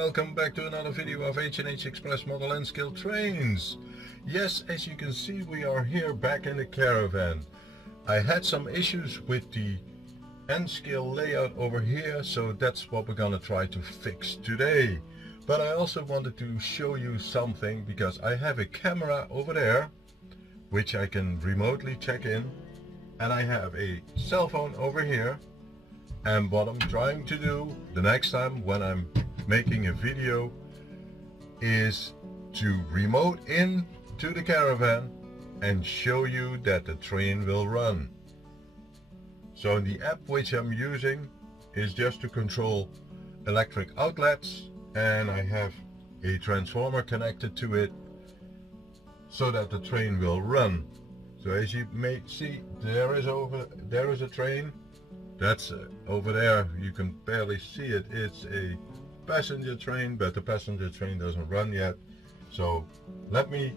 welcome back to another video of H&H Express model nscale trains. Yes, as you can see, we are here back in the Caravan. I had some issues with the nscale layout over here, so that's what we're gonna try to fix today. But I also wanted to show you something, because I have a camera over there which I can remotely check in, and I have a cell phone over here. And what I'm trying to do the next time when I'm making a video is to remote in to the Caravan and show you that the train will run. So the app which I'm using is just to control electric outlets, and I have a transformer connected to it so that the train will run. So as you may see, there is a train. That's over there, you can barely see it. It's a passenger train, but the passenger train doesn't run yet. So let me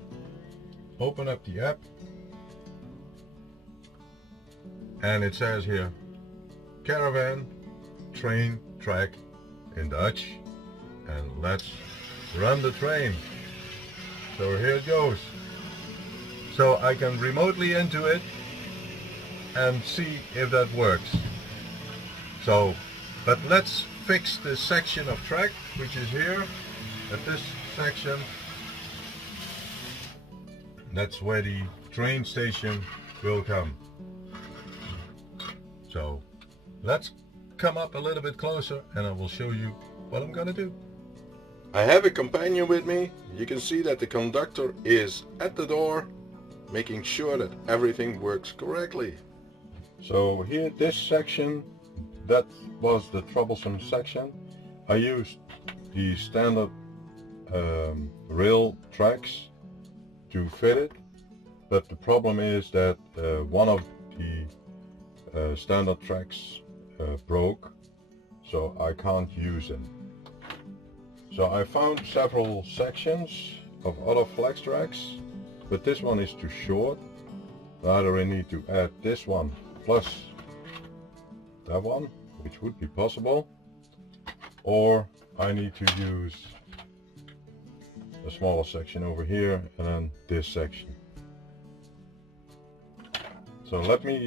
open up the app, and it says here Caravan train track in Dutch, and let's run the train. So here it goes. So I can remotely into it and see if that works. So, but let's fix the section of track which is here at this section. That's where the train station will come. So let's come up a little bit closer and I will show you what I'm gonna do. I have a companion with me. You can see that the conductor is at the door, making sure that everything works correctly. So here, this section, that was the troublesome section. I used the standard rail tracks to fit it, but the problem is that one of the standard tracks broke, so I can't use them. So I found several sections of other flex tracks, but this one is too short. Either I need to add this one plus that one, which would be possible, or I need to use a smaller section over here and then this section. So let me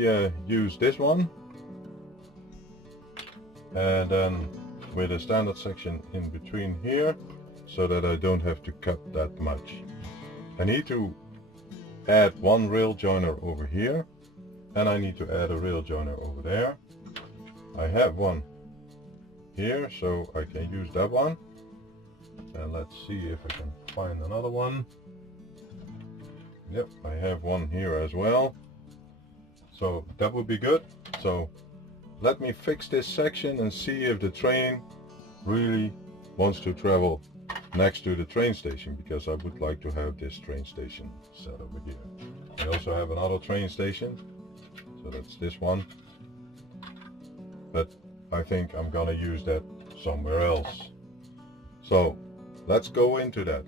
use this one, and then with a standard section in between here, so that I don't have to cut that much. I need to add one rail joiner over here, and I need to add a rail joiner over there. I have one here, so I can use that one. And let's see if I can find another one. Yep, I have one here as well. So that would be good. So let me fix this section and see if the train really wants to travel next to the train station, because I would like to have this train station set over here. I also have another train station, so that's this one. But I think I'm gonna use that somewhere else. So let's go into that.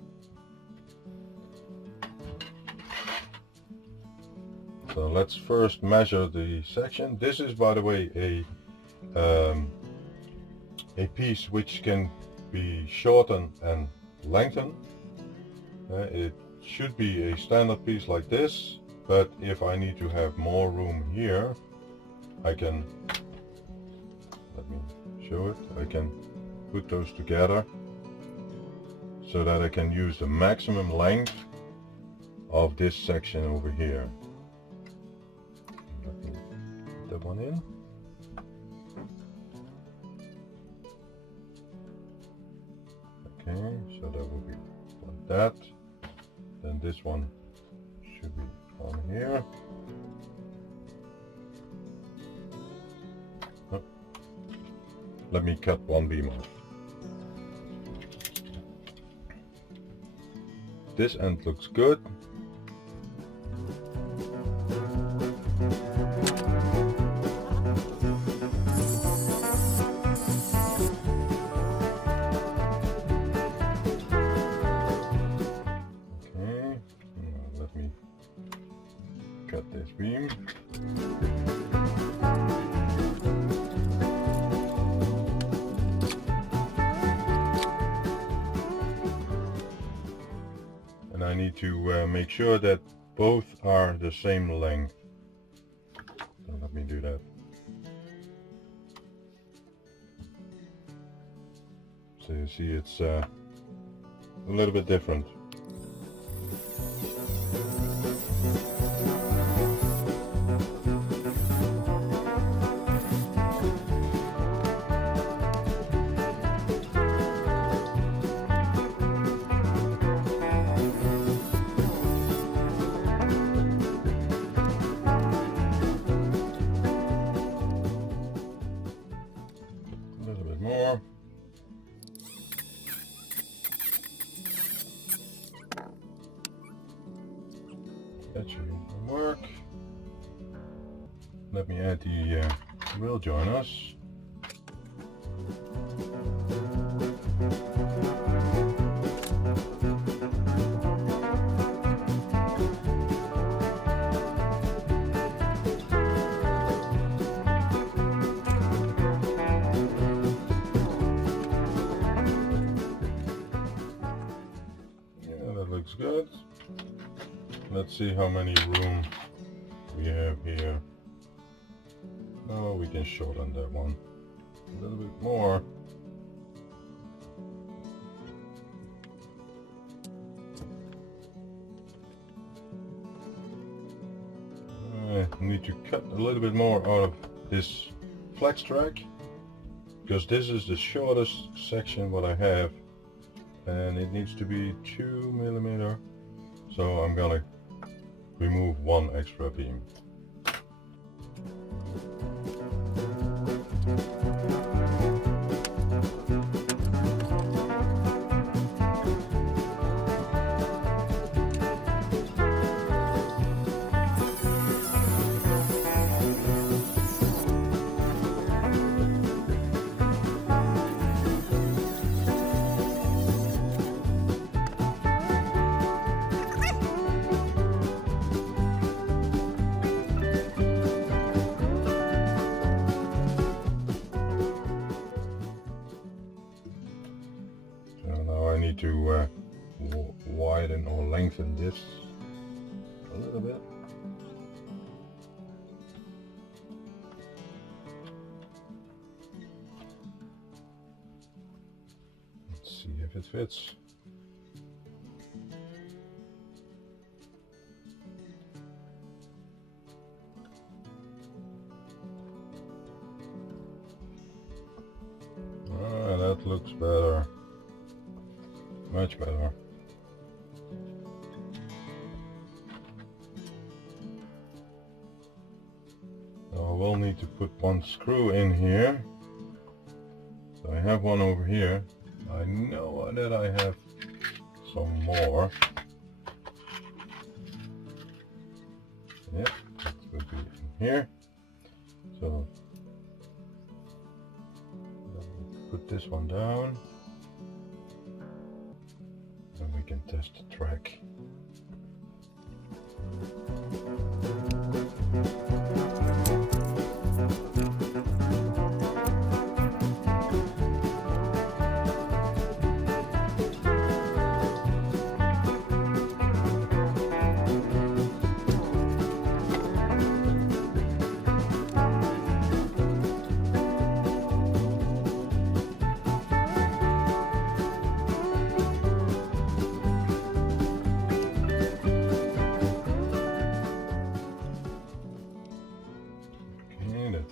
So let's first measure the section. This is, by the way, a piece which can be shortened and lengthened. It should be a standard piece like this, but if I need to have more room here, I can, let me show it, I can put those together so that I can use the maximum length of this section over here. Let me put that one in. Okay, so that will be like that. Then this one should be on here. Oh. Let me cut one beam off. This end looks good. Cut this beam. need to make sure that both are the same length. So let me do that. So you see it's a little bit different. More. That should work. Let me add the wheel joiners. Looks good. Let's see how many room we have here. Oh, we can shorten that one a little bit more. I need to cut a little bit more out of this flex track, because this is the shortest section what I have. And it needs to be 2 millimeter, so I'm gonna remove one extra beam. To widen or lengthen this a little bit. Let's see if it fits. Ah, that looks better. Much better. So I will need to put one screw in here. So I have one over here. I know that I have some more. Yep, that would be in here. So put this one down. And we can test the track.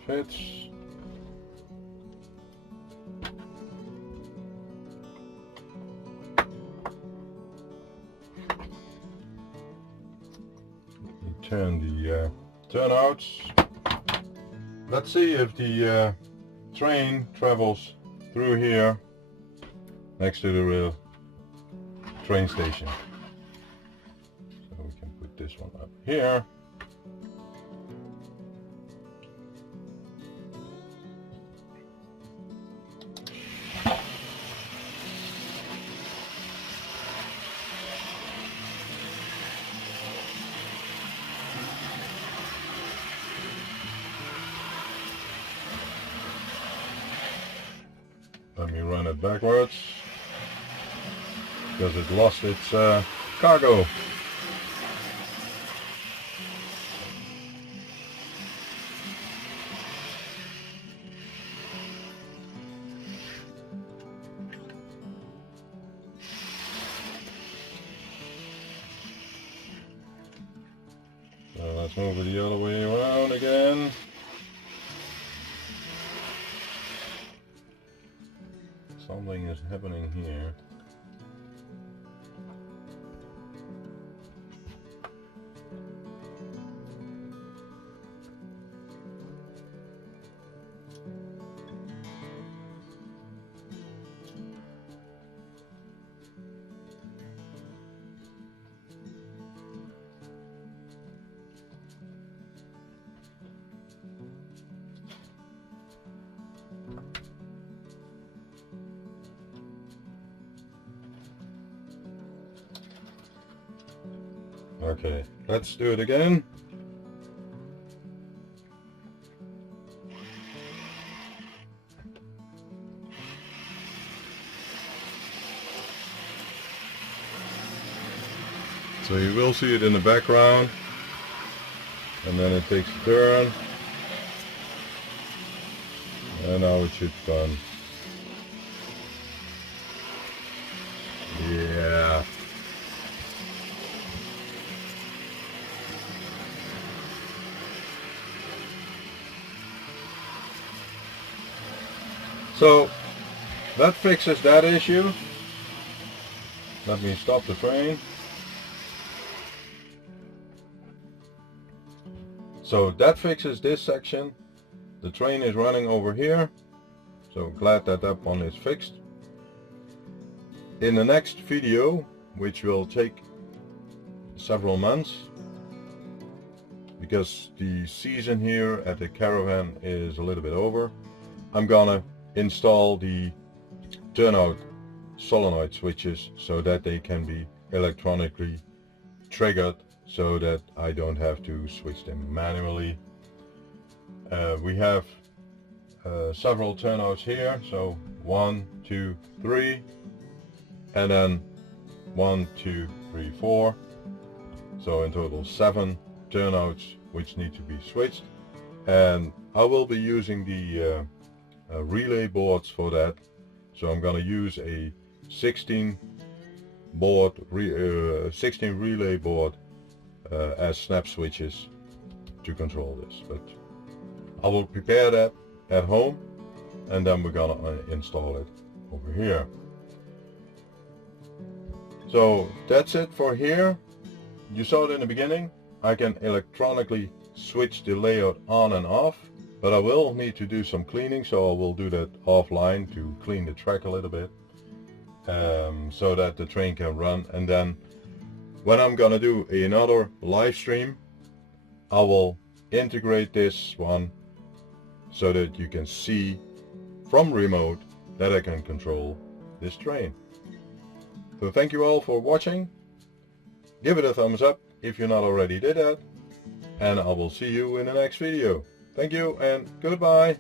Fits. Turn the turnouts. Let's see if the train travels through here next to the train station. So we can put this one up here. Let me run it backwards because it lost its cargo. over the other way around again. Something is happening here. Okay, let's do it again. So you will see it in the background, and then it takes a turn, and now it should turn. Yeah. So that fixes that issue. Let me stop the train. So that fixes this section. The train is running over here. So glad that that one is fixed. In the next video, which will take several months, because the season here at the Caravan is a little bit over, I'm gonna install the turnout solenoid switches so that they can be electronically triggered, so that I don't have to switch them manually. We have several turnouts here, so 1, 2, 3, and then 1, 2, 3, 4. So in total 7 turnouts which need to be switched, and I will be using the relay boards for that. So I'm going to use a 16 relay board as snap switches to control this, but I will prepare that at home, and then we're gonna install it over here. So that's it for here. You saw it in the beginning. I can electronically switch the layout on and off, but I will need to do some cleaning, so I will do that offline to clean the track a little bit, so that the train can run. And then when I'm gonna do another live stream, I will integrate this one so that you can see from remote that I can control this train. So thank you all for watching. Give it a thumbs up if you not already did that, and I will see you in the next video. Thank you and goodbye.